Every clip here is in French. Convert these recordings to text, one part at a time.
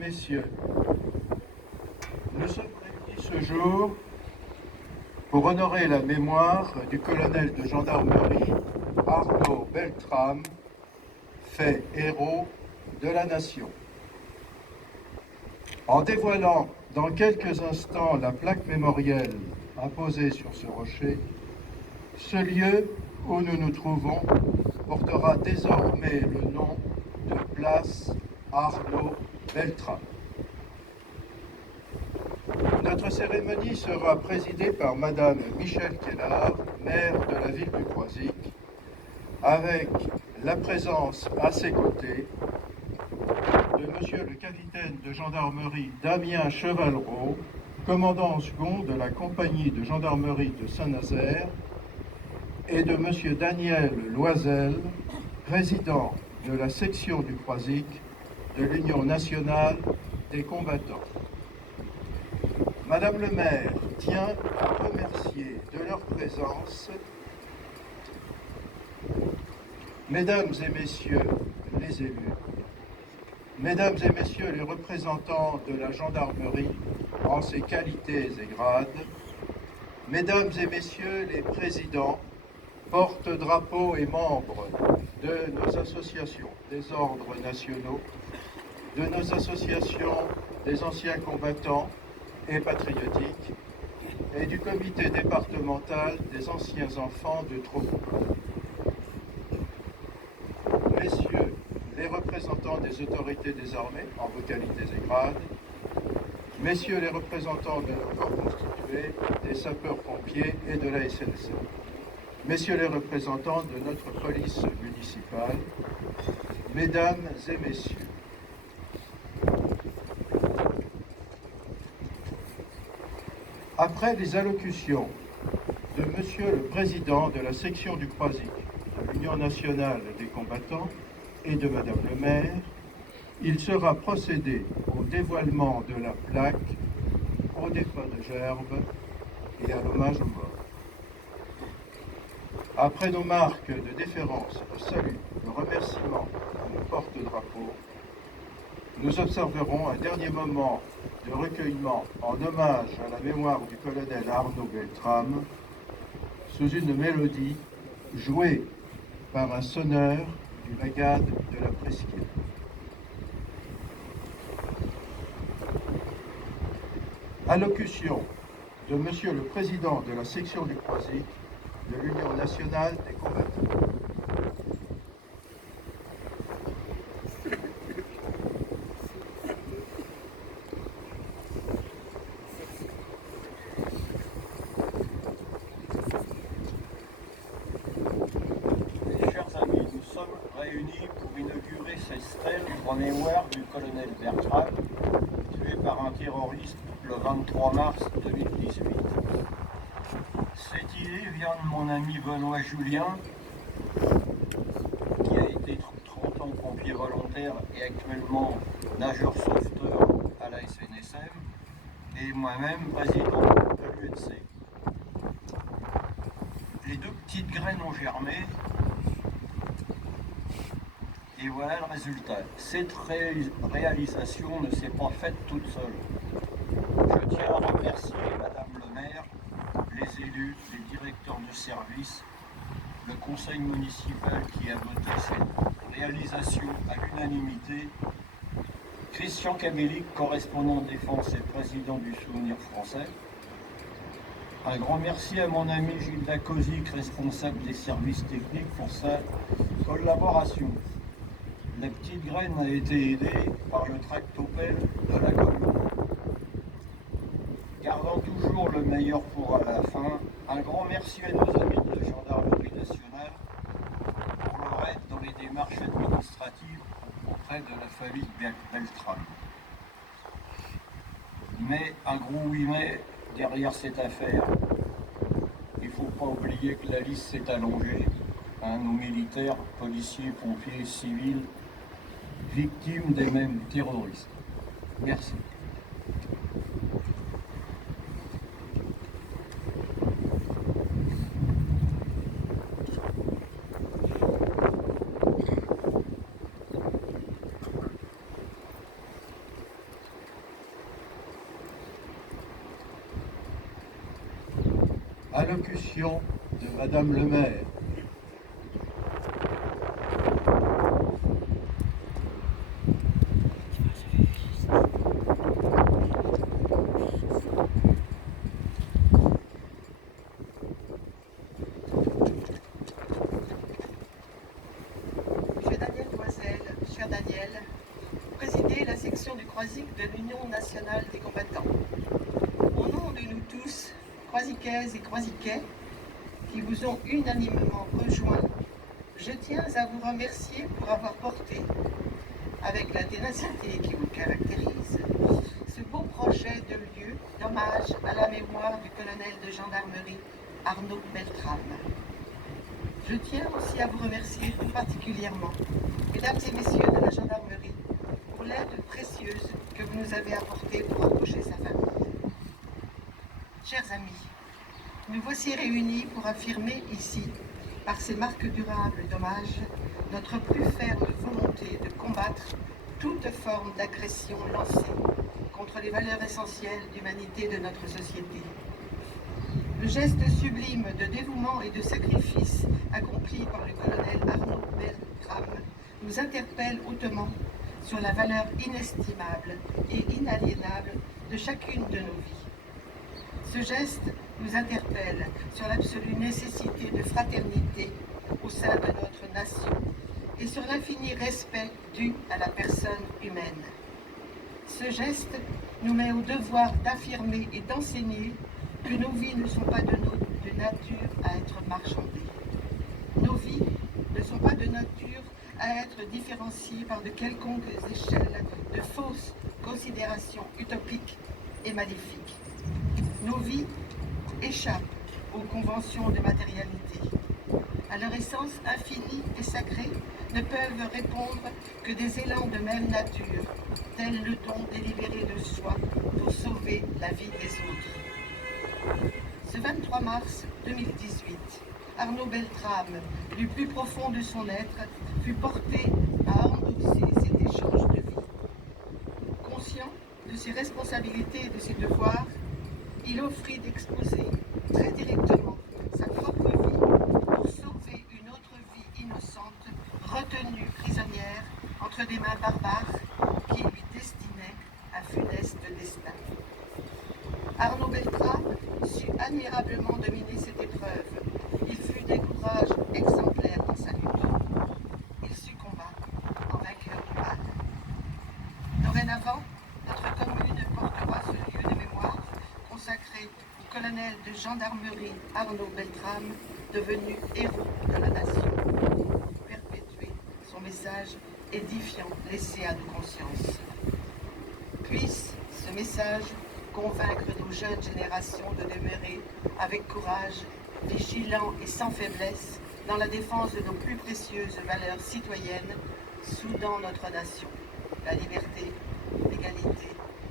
Messieurs, nous sommes réunis ce jour pour honorer la mémoire du colonel de gendarmerie Arnaud Beltrame, fait héros de la nation. En dévoilant dans quelques instants la plaque mémorielle apposée sur ce rocher, ce lieu où nous nous trouvons portera désormais le nom de place Arnaud Beltrame. Notre cérémonie sera présidée par Madame Michèle Kellard, maire de la ville du Croisic, avec la présence à ses côtés de Monsieur le capitaine de gendarmerie Damien Chevalreau, commandant en second de la compagnie de gendarmerie de Saint-Nazaire, et de Monsieur Daniel Loisel, président de la section du Croisic de l'Union nationale des combattants. Madame le maire tient à remercier de leur présence Mesdames et Messieurs les élus, Mesdames et Messieurs les représentants de la gendarmerie en ses qualités et grades, Mesdames et Messieurs les présidents, porte-drapeaux et membres de nos associations des ordres nationaux, de nos associations des anciens combattants et patriotiques, et du comité départemental des anciens enfants de Troppau. Messieurs les représentants des autorités des armées en vos qualités et grades, Messieurs les représentants de nos corps constitués, des sapeurs-pompiers et de la SNCF, Messieurs les représentants de notre police municipale, Mesdames et Messieurs, après les allocutions de Monsieur le Président de la section du Croisic de l'Union nationale des combattants et de Madame le maire, il sera procédé au dévoilement de la plaque, au dépôt de gerbe et à l'hommage aux morts. Après nos marques de déférence, le salut, le remerciement à nos porte-drapeaux, nous observerons un dernier moment de recueillement en hommage à la mémoire du colonel Arnaud Beltrame sous une mélodie jouée par un sonneur du Bagad de la Presqu'île. Allocution de Monsieur le Président de la section du Croisic de l'Union nationale des combattants. Réunis pour inaugurer ces stèles en mémoire du colonel Beltrame, tué par un terroriste le 23 mars 2018. Cette idée vient de mon ami Benoît Julien, qui a été 30 ans pompier volontaire et actuellement nageur sauveteur à la SNSM, et moi-même président de l'UNC. Les deux petites graines ont germé, et voilà le résultat. Cette réalisation ne s'est pas faite toute seule. Je tiens à remercier Madame le maire, les élus, les directeurs de service, le conseil municipal qui a voté cette réalisation à l'unanimité, Christian Cabellic, correspondant défense et président du Souvenir français. Un grand merci à mon ami Gilles Dacozic, responsable des services techniques, pour sa collaboration. La petite graine a été aidée par le tractopelle de la commune. Gardant toujours le meilleur pour à la fin, un grand merci à nos amis de la gendarmerie nationale pour leur aide dans les démarches administratives auprès de la famille Beltrame. Mais un gros oui mais derrière cette affaire, il ne faut pas oublier que la liste s'est allongée. Nos militaires, policiers, pompiers, civils, victimes des mêmes terroristes. Merci. l'allocution de Madame le maire. Cher Daniel, présidez la section du Croisic de l'Union nationale des combattants. Au nom de nous tous, Croisiquaises et Croisiquais, qui vous ont unanimement rejoints, je tiens à vous remercier pour avoir porté, avec la ténacité qui vous caractérise, ce beau projet de lieu d'hommage à la mémoire du colonel de gendarmerie Arnaud Beltrame. Je tiens aussi à vous remercier tout particulièrement, mesdames et messieurs de la gendarmerie, pour l'aide précieuse que vous nous avez apportée pour approcher sa famille. Chers amis, nous voici réunis pour affirmer ici, par ces marques durables d'hommage, notre plus ferme volonté de combattre toute forme d'agression lancée contre les valeurs essentielles d'humanité de notre société. Le geste sublime de dévouement et de sacrifice accompli par le colonel Arnaud Beltrame nous interpelle hautement sur la valeur inestimable et inaliénable de chacune de nos vies. Ce geste nous interpelle sur l'absolue nécessité de fraternité au sein de notre nation et sur l'infini respect dû à la personne humaine. Ce geste nous met au devoir d'affirmer et d'enseigner que nos vies ne sont pas de nature à être marchandées. Nos vies ne sont pas de nature à être différenciées par de quelconques échelles de fausses considérations utopiques et maléfiques. Nos vies échappent aux conventions de matérialité. À leur essence infinie et sacrée ne peuvent répondre que des élans de même nature, tel le don délibéré de soi pour sauver la vie des autres. Ce 23 mars 2018, Arnaud Beltrame, du plus profond de son être, fut porté à endosser cet échange de vie. Conscient de ses responsabilités et de ses devoirs, il offrit d'exposer très directement sa propre vie pour sauver une autre vie innocente, retenue prisonnière entre des mains barbares qui lui destinaient un funeste destin. Arnaud Beltrame sut admirablement dominer cette épreuve. Il fut d'un courage exemplaire dans sa lutte. Il succomba en vainqueur du mal. Dorénavant, notre commune portera ce lieu de mémoire consacré au colonel de gendarmerie Arnaud Beltrame, devenu héros de la nation. Perpétuer son message édifiant laissé à nos consciences. Puisse ce message convaincre nos jeunes générations de demeurer avec courage, vigilants et sans faiblesse dans la défense de nos plus précieuses valeurs citoyennes, soudant notre nation, la liberté, l'égalité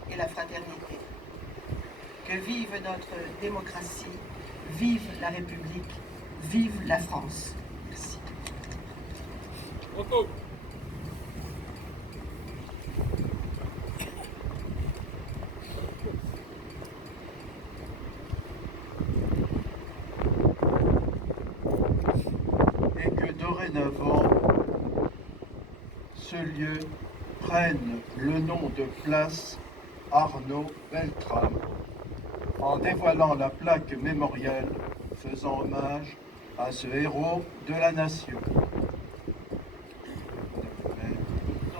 et la fraternité. Que vive notre démocratie, vive la République, vive la France. Merci. Et que dorénavant, ce lieu prenne le nom de place Arnaud Beltrame, en dévoilant la plaque mémorielle faisant hommage à ce héros de la nation.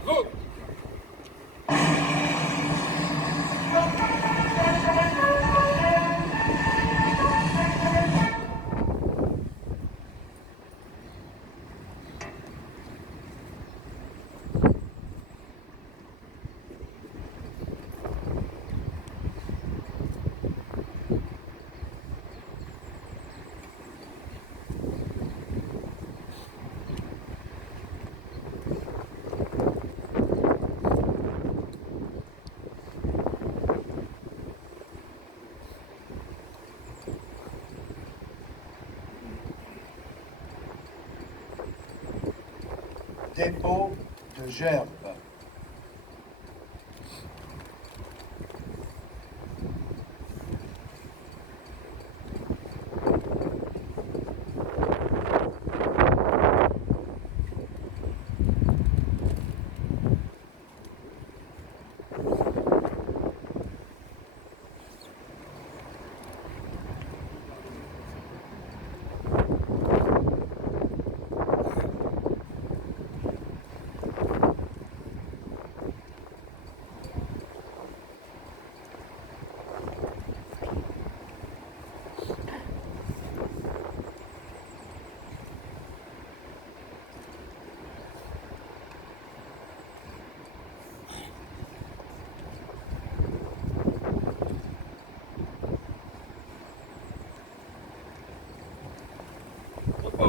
Bravo. Dépôt de gerbes.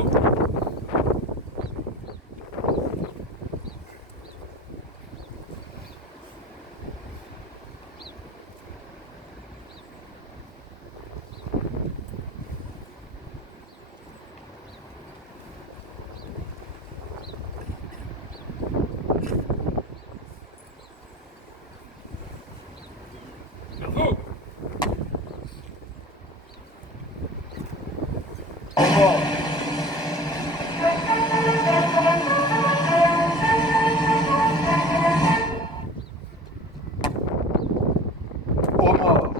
Bravo. Au mort. Au mort.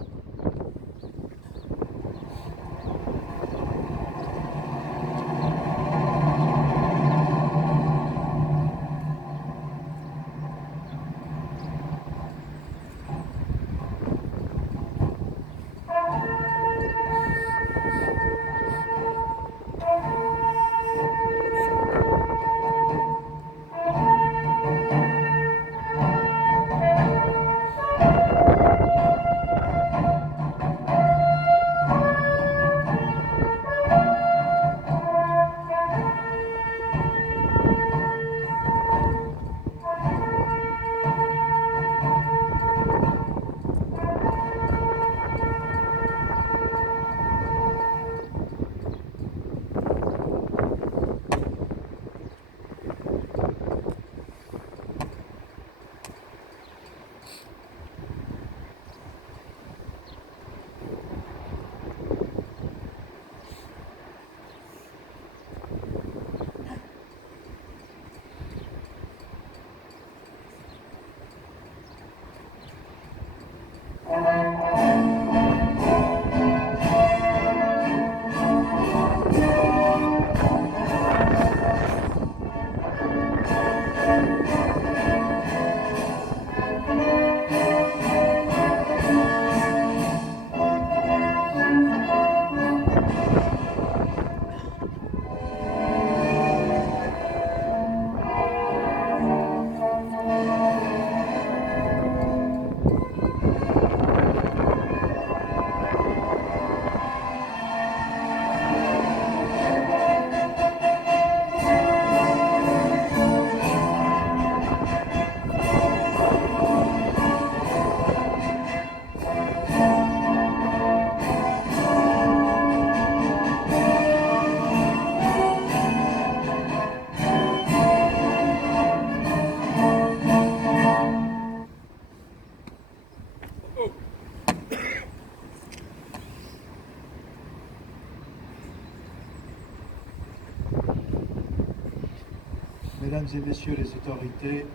Mesdames et messieurs les autorités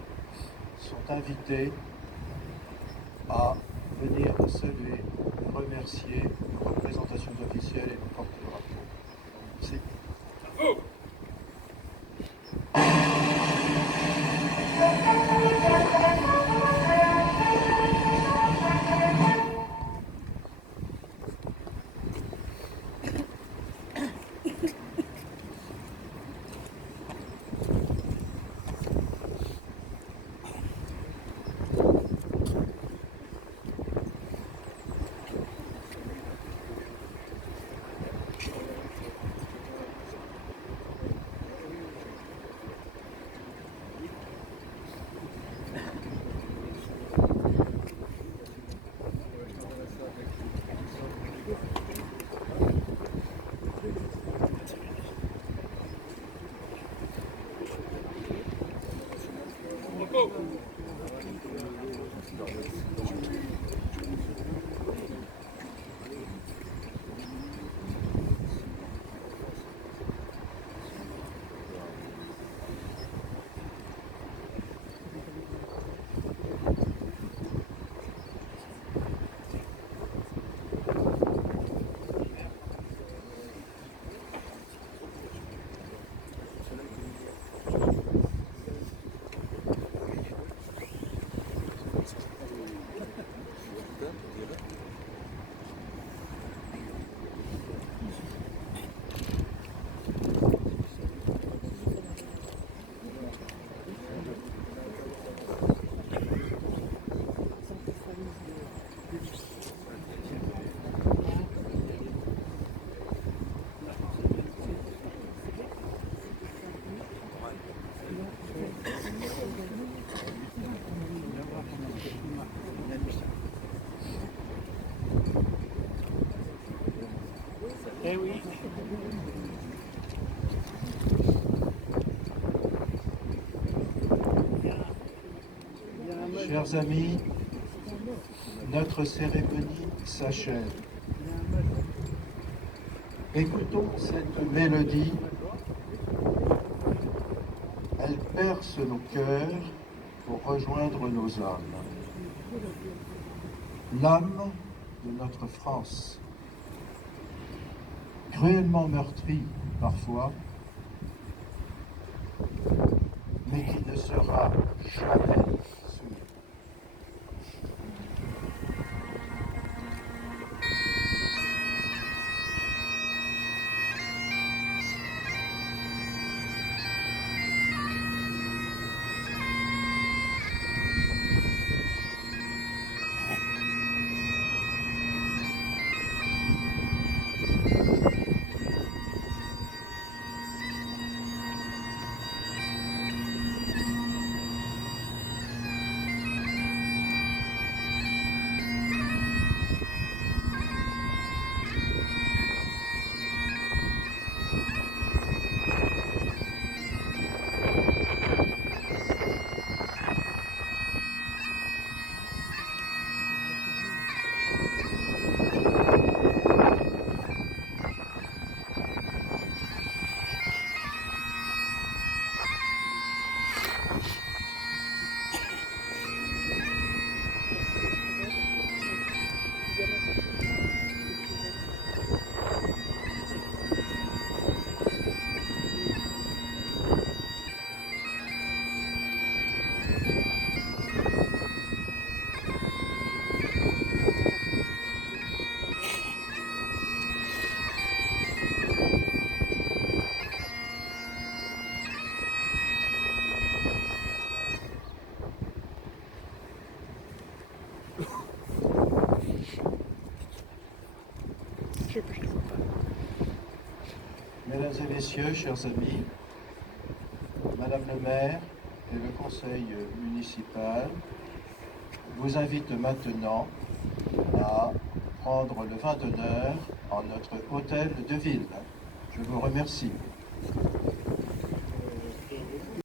sont invités à venir saluer, remercier nos représentations officielles et nos porte-drapeaux. Merci. Bravo. Eh oui. Chers amis, notre cérémonie s'achève. Écoutons cette mélodie. Elle perce nos cœurs pour rejoindre nos âmes. L'âme de notre France, cruellement meurtrie parfois, mais qui ne sera jamais soumise. Mesdames et messieurs, chers amis, Madame le maire et le conseil municipal vous invitent maintenant à prendre le vin d'honneur en notre hôtel de ville. Je vous remercie.